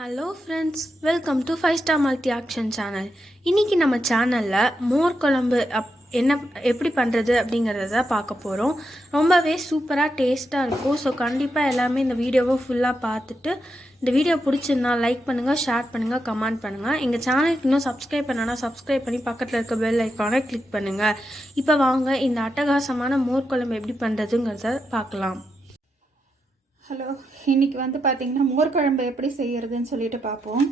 Hello friends, welcome to 5 star multi action channel. இன்றைக்கி நம்ம சேனலில் மோர் குழம்பு எப்படி பண்ணுறது அப்படிங்கிறத பார்க்க போகிறோம். ரொம்பவே சூப்பராக டேஸ்ட்டாக இருக்கும். ஸோ கண்டிப்பாக எல்லாமே இந்த வீடியோவை ஃபுல்லாக பார்த்துட்டு இந்த வீடியோ பிடிச்சிருந்தா லைக் பண்ணுங்கள், ஷேர் பண்ணுங்கள், கமெண்ட் பண்ணுங்கள். எங்கள் சேனலுக்கு இன்னும் சப்ஸ்கிரைப் பண்ணனா சப்ஸ்கிரைப் பண்ணி பக்கத்தில் இருக்க பெல் ஐக்கானை கிளிக் பண்ணுங்கள். இப்போ வாங்க இந்த அட்டகாசமான மோர் குழம்பு எப்படி பண்ணுறதுங்கிறத பார்க்கலாம். ஹலோ, இன்றைக்கி பார்த்திங்கன்னா மோர் குழம்பு எப்படி செய்கிறதுன்னு சொல்லிட்டு பார்ப்போம்.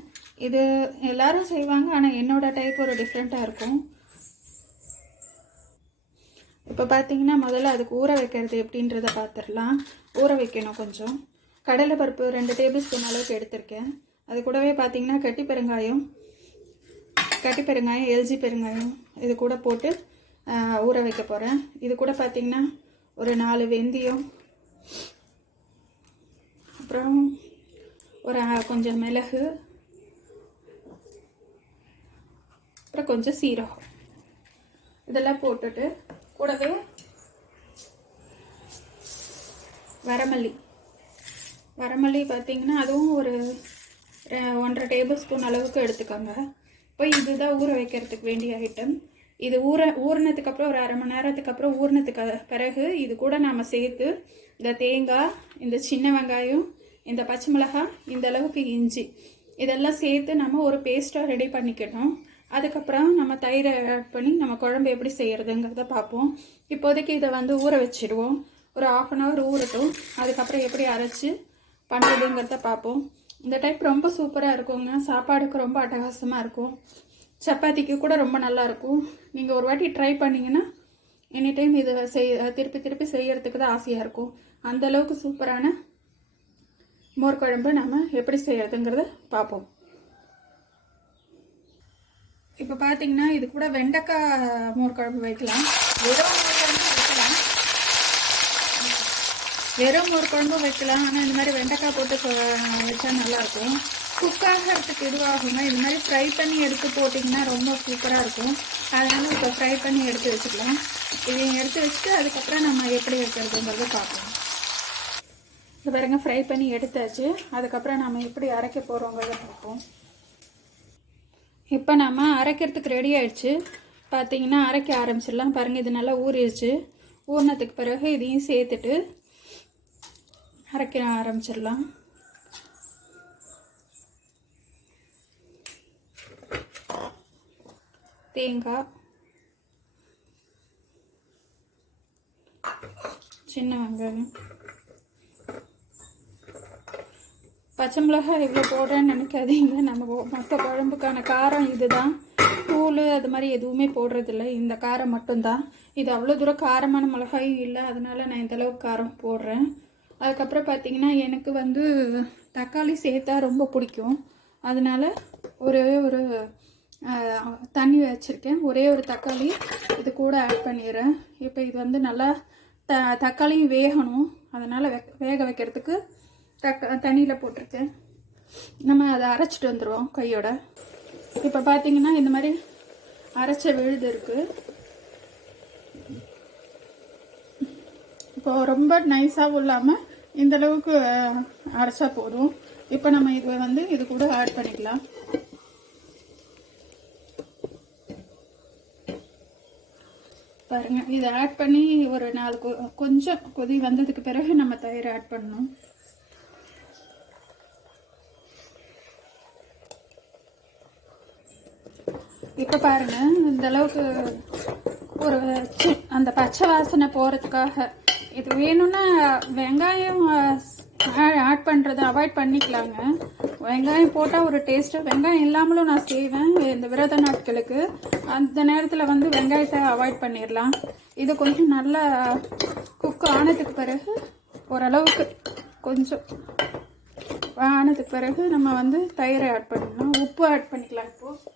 இது எல்லோரும் செய்வாங்க, ஆனால் என்னோடய டைப் ஒரு டிஃப்ரெண்ட்டாக இருக்கும். இப்போ பார்த்திங்கன்னா முதல்ல அதுக்கு ஊற வைக்கிறது எப்படின்றத பார்த்துடலாம். ஊற வைக்கணும். கொஞ்சம் கடலைப்பருப்பு 2 டேபிள் ஸ்பூன் அளவுக்கு எடுத்திருக்கேன். அது கூடவே பார்த்திங்கன்னா கட்டி பெருங்காயம், எல்ஜி பெருங்காயம் இது கூட போட்டு ஊற வைக்க போகிறேன். இது கூட பார்த்திங்கன்னா ஒரு 4 வெந்தயம், அப்புறம் ஒரு கொஞ்சம் மிளகு, அப்புறம் கொஞ்சம் சீரகம் இதெல்லாம் போட்டுட்டு கூடவே வரமல்லி பார்த்திங்கன்னா அதுவும் ஒரு 1.5 டேபிள் ஸ்பூன் அளவுக்கு எடுத்துக்கோங்க. இப்போ இதுதான் ஊற வைக்கிறதுக்கு வேண்டிய ஐட்டம். இது ஊறினதுக்கு அப்புறம் ஒரு 1/2 மணி நேரத்துக்கு அப்புறம் ஊறினதுக்கு பிறகு இது கூட நாம் சேர்த்து இந்த தேங்காய், இந்த சின்ன வெங்காயம், இந்த பச்சை மிளகாய், இந்த அளவுக்கு இஞ்சி இதெல்லாம் சேர்த்து நம்ம ஒரு பேஸ்ட்டாக ரெடி பண்ணிக்கணும். அதுக்கப்புறம் நம்ம தயிரை ஆட் பண்ணி நம்ம குழம்பு எப்படி செய்கிறதுங்கிறத பார்ப்போம். இப்போதைக்கு இதை ஊற வச்சுடுவோம். ஒரு 1/2 அன் ஹவர் ஊறட்டும். அதுக்கப்புறம் எப்படி அரைச்சி பண்ணுறதுங்கிறத பார்ப்போம். இந்த டைப் ரொம்ப சூப்பராக இருக்குங்க. சாப்பாடுக்கு ரொம்ப அட்டகாசமாக இருக்கும். சப்பாத்திக்கு கூட ரொம்ப நல்லாயிருக்கும். நீங்கள் ஒரு வாட்டி ட்ரை பண்ணிங்கன்னா எனி டைம் இதை திருப்பி செய்யறதுக்கு தான் ஆசையாக இருக்கும். அந்தளவுக்கு சூப்பரான மோர் குழம்பு நம்ம எப்படி செய்யறதுங்கிறத பார்ப்போம். இப்போ பார்த்தீங்கன்னா இது கூட வெண்டைக்காய் மோர் குழம்பு வைக்கலாம். வெறும் மோர் குழம்பும் வைக்கலாம். ஆனால் இந்த மாதிரி வெண்டைக்காய் போட்டு வச்சா நல்லாயிருக்கும். குக் ஆகிறதுக்கு இதுவாகுங்க. இது மாதிரி ஃப்ரை பண்ணி எடுத்து போட்டிங்கன்னா ரொம்ப சூப்பராக இருக்கும். அதனால் இப்போ ஃப்ரை பண்ணி எடுத்து வச்சுக்கலாம். இதையும் எடுத்து வச்சுட்டு அதுக்கப்புறம் நம்ம எப்படி வைக்கிறதுங்கிறத பார்ப்போம். இது பாருங்க, ஃப்ரை பண்ணி எடுத்தாச்சு. அதுக்கப்புறம் நம்ம எப்படி அரைக்க போகிறோங்கிறத பார்ப்போம். இப்போ நம்ம அரைக்கிறதுக்கு ரெடி ஆயிடுச்சு. பார்த்தீங்கன்னா அரைக்க ஆரம்பிச்சிடலாம். பாருங்கள், இது நல்லா ஊறிடுச்சு. ஊறினதுக்கு பிறகு இதையும் சேர்த்துட்டு அரைக்க ஆரம்பிச்சிடலாம். தேங்காய், சின்ன வெங்காயம், பச்சை மிளகாய் இவ்வளோ போடுறேன்னு நினைக்காதீங்க. நம்ம மற்ற குழம்புக்கான காரம் இதுதான். தூள் அது மாதிரி எதுவுமே போடுறதில்ல. இந்த காரம் மட்டும்தான். இது அவ்வளோ தூரம் காரமான மிளகாயும் இல்லை, அதனால நான் இந்தளவுக்கு காரம் போடுறேன். அதுக்கப்புறம் பார்த்திங்கன்னா எனக்கு தக்காளி சேர்த்தா ரொம்ப பிடிக்கும். அதனால் ஒரு தண்ணி வச்சுருக்கேன். ஒரே ஒரு தக்காளி இது கூட ஆட் பண்ணிடுறேன். இப்போ இது நல்லா தக்காளியும் வேகணும். அதனால் வேக வைக்கிறதுக்கு தண்ணியில் போட்டிருக்கேன். நம்ம அதை அரைச்சிட்டு வந்துடுவோம் கையோட. இப்போ பார்த்தீங்கன்னா இந்த மாதிரி அரைச்ச விழுது இருக்குது. இப்போ ரொம்ப நைஸாகவும் இல்லாமல் இந்தளவுக்கு அரைச்சா போதும். இப்போ நம்ம இது கூட ஆட் பண்ணிக்கலாம். பாருங்க, இதை ஆட் பண்ணி ஒரு 4 கொஞ்சம் கொதி வந்ததுக்கு பிறகு நம்ம தயிர் ஆட் பண்ணணும். இப்போ பாருங்க, இந்த அளவுக்கு ஒரு அந்த பச்சை வாசனை போகிறதுக்காக இது வேணும்னா வெங்காயம் ஆட் பண்ணுறதை அவாய்ட் பண்ணிக்கலாங்க. வெங்காயம் போட்டால் ஒரு டேஸ்ட்டு. வெங்காயம் இல்லாமலும் நான் செய்வேன் இந்த விரத நாட்களுக்கு. அந்த நேரத்தில் வெங்காயத்தை அவாய்ட் பண்ணிடலாம். இது கொஞ்சம் நல்லா குக் ஆனதுக்கு பிறகு ஓரளவுக்கு கொஞ்சம் ஆனதுக்கு பிறகு நம்ம தயிரை ஆட் பண்ணிக்கலாம். உப்பு ஆட் பண்ணிக்கலாம். இப்போது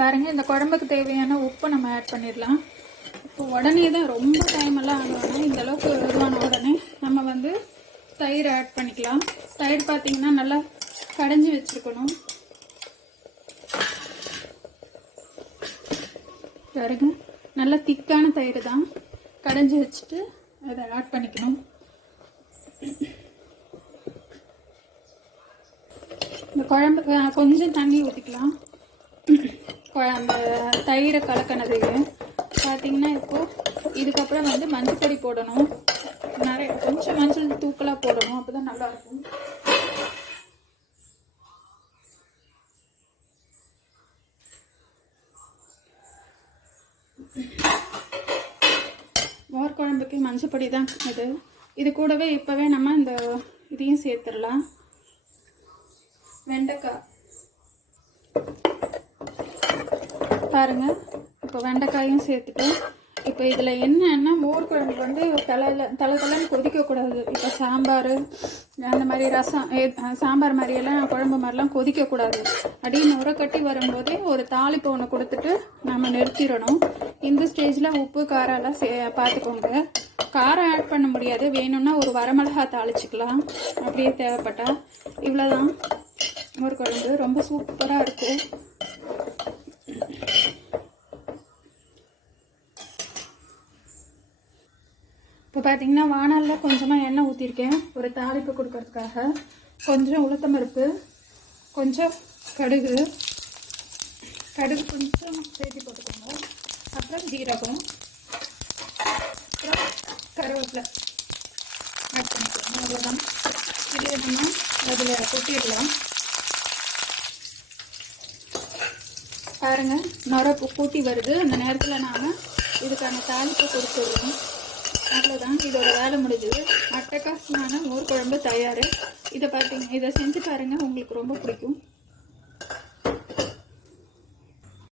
பாருங்கள், இந்த குழம்புக்கு தேவையான உப்பை நம்ம ஆட் பண்ணிடலாம். இப்போ உடனே தான் ரொம்ப டைமெல்லாம் ஆகணும். இந்த அளவுக்கு இதுவான உடனே நம்ம தயிர் ஆட் பண்ணிக்கலாம். தயிர் பார்த்திங்கன்னா நல்லா கடைஞ்சி வச்சுருக்கணும். பாருங்க, நல்லா திக்கான தயிர் தான். கடைஞ்சி வச்சுட்டு அதை ஆட் பண்ணிக்கணும். இந்த குழம்புக்கு கொஞ்சம் தண்ணி ஊற்றிக்கலாம். அந்த தயிரை கலக்கினதுக்கு பார்த்தீங்கன்னா இப்போது இதுக்கப்புறம் வந்து மஞ்சள் பொடி போடணும். நிறைய கொஞ்சம் மஞ்சள் தூக்கலாக போடணும், அப்போ தான் நல்லாயிருக்கும். மோர் குழம்புக்கு மஞ்சள் பொடி தான் இது கூடவே இப்போவே நம்ம இந்த இதையும் சேர்த்துடலாம். வெண்டைக்காய் பாருங்கள், இப்போ வெண்டைக்காயும் சேர்த்துட்டு இப்போ இதில் என்னன்னா மோர் குழம்பு வந்து தலைன்னு கொதிக்கக்கூடாது. இப்போ சாம்பார் அந்த மாதிரி ரசம் சாம்பார் மாதிரியெல்லாம் குழம்பு மாதிரிலாம் கொதிக்கக்கூடாது. அப்படின்னு உரக்கட்டி வரும்போதே ஒரு தாளிப்பு ஒன்று கொடுத்துட்டு நம்ம நிறுத்திடணும். இந்த ஸ்டேஜில் உப்பு காரம் எல்லாம் பார்த்துக்கோங்க. காரம் ஆட் பண்ண முடியாது, வேணும்னா ஒரு வரமிளகா தாளிச்சிக்கலாம் அப்படியே தேவைப்பட்டா. இவ்வளோதான் மோர் குழம்பு, ரொம்ப சூப்பராக இருக்கும். இப்போ பார்த்தீங்கன்னா வானலில் கொஞ்சமாக எண்ணெய் ஊற்றிருக்கேன் ஒரு தாளிப்பு கொடுக்கறதுக்காக. கொஞ்சம் உளுத்தம்பருப்பு, கொஞ்சம் கடுகு கொஞ்சம் சேர்த்து போட்டுக்கோங்க. அப்புறம் ஜீரகம், அப்புறம் கருவேப்பிலை ஆட் பண்ணிக்கோங்க. அவ்வளோதான். இது நம்ம அதில் கொட்டிடலாம். பாருங்கள், நுரப்பு கூட்டி வருது. அந்த நேரத்தில் நாம் இதுக்கான தாளிப்பை கொடுத்துடுறோம். அவ்வளோதான், இதோட வேலை முடிஞ்சது. அட்டகாசமான மோர் குழம்பு தயார். இதை செஞ்சு பாருங்கள், உங்களுக்கு ரொம்ப பிடிக்கும்.